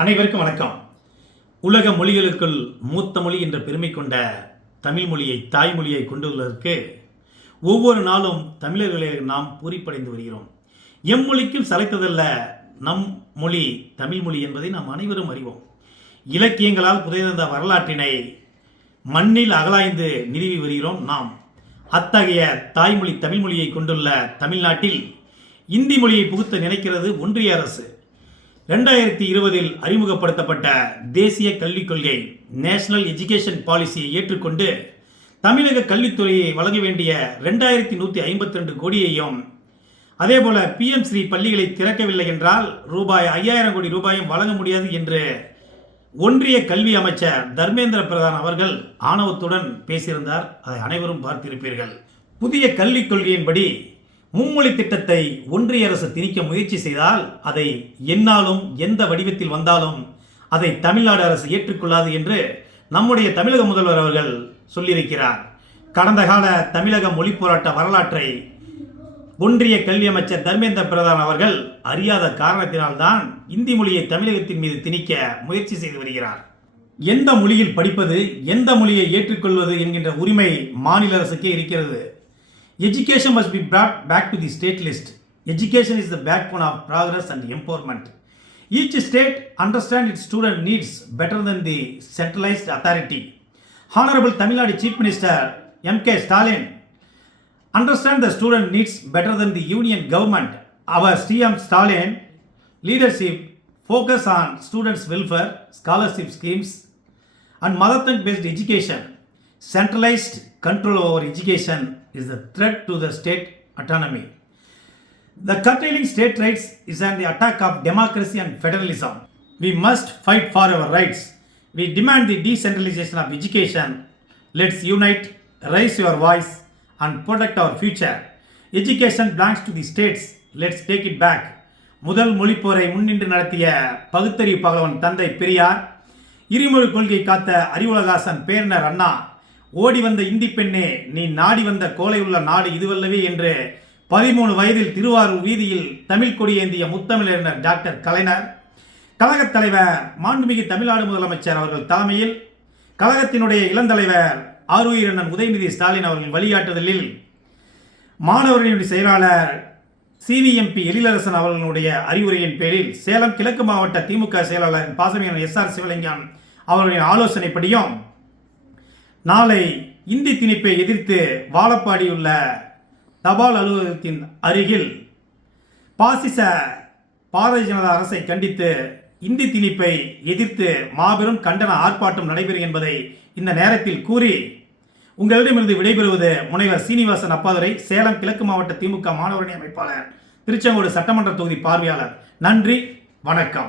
அனைவருக்கும் வணக்கம். உலக மொழிகளுக்குள் மூத்த மொழி என்ற பெருமை கொண்ட தமிழ் மொழியை தாய்மொழியை கொண்டுள்ளதற்கு ஒவ்வொரு நாளும் தமிழர்களை நாம் பூரிப்படைந்து வருகிறோம். எம்மொழிக்கும் சலைத்ததல்ல நம் மொழி தமிழ் மொழி என்பதை நாம் அனைவரும் அறிவோம். இலக்கியங்களால் புதைந்த வரலாற்றினை மண்ணில் அகலாய்ந்து நிறுவி வருகிறோம் நாம். அத்தகைய தாய்மொழி தமிழ் மொழியை கொண்டுள்ள தமிழ்நாட்டில் இந்தி மொழியை புகுத்த நினைக்கிறது ஒன்றிய அரசு. ரெண்டாயிரத்தி இருபதில் அறிமுகப்படுத்தப்பட்ட தேசிய கல்விக் கொள்கை நேஷனல் எஜுகேஷன் பாலிசியை ஏற்றுக்கொண்டு தமிழக கல்வித்துறையை வழங்க வேண்டிய ரெண்டாயிரத்தி நூற்றி ஐம்பத்தி ரெண்டு கோடியையும் அதேபோல பிஎம் ஸ்ரீ பள்ளிகளை திறக்கவில்லை என்றால் ரூபாய் ஐயாயிரம் கோடி ரூபாயும் வழங்க முடியாது என்று ஒன்றிய கல்வி அமைச்சர் தர்மேந்திர பிரதான் அவர்கள் ஆணவத்துடன் பேசியிருந்தார். அதை அனைவரும் பார்த்திருப்பீர்கள். புதிய கல்விக் கொள்கையின்படி மும்மொழி திட்டத்தை ஒன்றிய அரசு திணிக்க முயற்சி செய்தால் அதை என்னாலும் எந்த வடிவத்தில் வந்தாலும் அதை தமிழ்நாடு அரசு ஏற்றுக்கொள்ளாது என்று நம்முடைய தமிழக முதல்வர் அவர்கள் சொல்லியிருக்கிறார். கடந்த கால தமிழக மொழி போராட்ட வரலாற்றை ஒன்றிய கல்வி அமைச்சர் தர்மேந்திர பிரதான் அவர்கள் அறியாத காரணத்தினால்தான் இந்தி மொழியை தமிழகத்தின் மீது திணிக்க முயற்சி செய்து வருகிறார். எந்த மொழியில் படிப்பது எந்த மொழியை ஏற்றுக்கொள்வது என்கின்ற உரிமை மாநில அரசுக்கே இருக்கிறது. Education must be brought back to the state list. Education is the backbone of progress and empowerment. Each state understands its student needs better than the centralized authority. Honorable Tamil Nadu Chief Minister M.K. Stalin understands the student needs better than the union government. Our CM Stalin leadership focus on students' welfare, scholarship schemes, and mother tongue based education, centralized control over education is a threat to the state autonomy. The curtailing state rights is an attack of democracy and federalism. We must fight for our rights. We demand the decentralization of education. Let's unite, raise your voice, and protect our future. Education belongs to the states. Let's take it back. முதல் மொழிப்போரை முன்னின்று நடத்திய பகுத்தறிவு பகலவன் தந்தை பெரியார் இருமொழி கொள்கை காத்த அறிவுலகாசன் பேரனர் அண்ணா ஓடி வந்த இந்தி பெண்ணே நீ நாடி வந்த கோலை உள்ள நாடு இதுவல்லவே என்று பதிமூணு வயதில் திருவாரூர் வீதியில் தமிழ் கொடியேந்திய முத்தமிழறிஞர் டாக்டர் கலைஞர் கழகத் தலைவர் மாண்புமிகு தமிழ்நாடு முதலமைச்சர் அவர்கள் தலைமையில் கழகத்தினுடைய இளந்தலைவர் ஆரூயிரண்ணன் உதயநிதி ஸ்டாலின் அவர்கள் வழிகாட்டுதலில் மாணவர்களுடைய செயலாளர் சிவிஎம்பி எழிலரசன் அவர்களுடைய அறிவுரையின் பேரில் சேலம் கிழக்கு மாவட்ட திமுக செயலாளர் பாசமியான எஸ் ஆர் சிவலிங்கம் அவர்களின் ஆலோசனைப்படியும் நாளை இந்தி திணிப்பை எதிர்த்து வாழப்பாடியுள்ள தபால் அலுவலகத்தின் அருகில் பாசிச பாரதிய ஜனதா அரசை கண்டித்து இந்தி திணிப்பை எதிர்த்து மாபெரும் கண்டன ஆர்ப்பாட்டம் நடைபெறும் என்பதை இந்த நேரத்தில் கூறி உங்களிடமிருந்து விடைபெறுவது முனைவர் சீனிவாசன் அப்பாதுரை சேலம் கிழக்கு மாவட்ட திமுக மாணவரணி அமைப்பாளர் திருச்செங்கோடு சட்டமன்ற தொகுதி பார்வையாளர். நன்றி வணக்கம்.